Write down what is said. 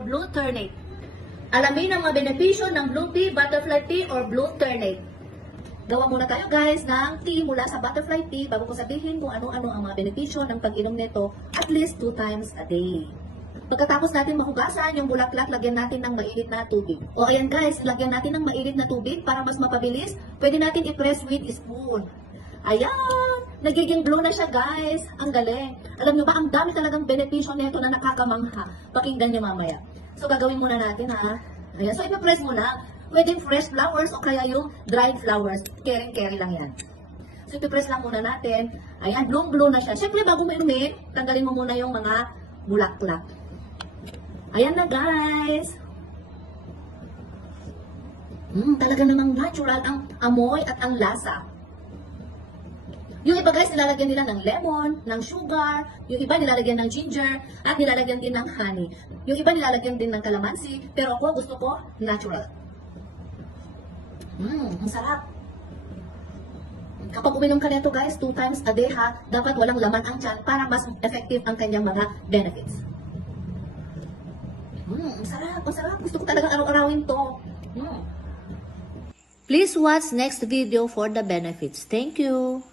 Blue ternate. Alamin ang mga benepisyo ng blue tea, butterfly tea, or blue ternate. Gawa muna tayo guys ng tea mula sa butterfly tea bago ko sabihin kung ano-ano ang mga benepisyo ng pag-inom nito at least 2 times a day. Pagkatapos natin mahugasan yung bulaklak, lagyan natin ng mainit na tubig. O ayan guys, lagyan natin ng mainit na tubig para mas mapabilis. Pwede natin i-press with spoon. Ayan! Nagiging blue na siya guys. Ang galing. Alam nyo ba, ang dami talagang benepisyo nito na nakakamangha. Pakinggan nyo mamaya. So gagawin muna natin ha. Ayan, so ipapress muna. Pwedeng fresh flowers o kaya yung dried flowers. Kering-keri lang yan. So ipapress lang muna natin. Ayan, blue na siya. Siyempre bago mo inumin, tanggalin mo muna yung mga bulaklak. Ayan na guys. Talaga namang natural ang amoy at ang lasa. Yung iba guys, nilalagyan nila ng lemon, ng sugar, yung iba nilalagyan ng ginger, at nilalagyan din ng honey. Yung iba nilalagyan din ng calamansi, pero ako gusto ko natural. Ang sarap. Kapag uminom ka nito guys, 2 times a day ha, dapat walang laman ang tiyan para mas effective ang kanyang mga benefits. Ang sarap, ang sarap. Gusto ko talagang araw-arawin to. Please watch next video for the benefits. Thank you.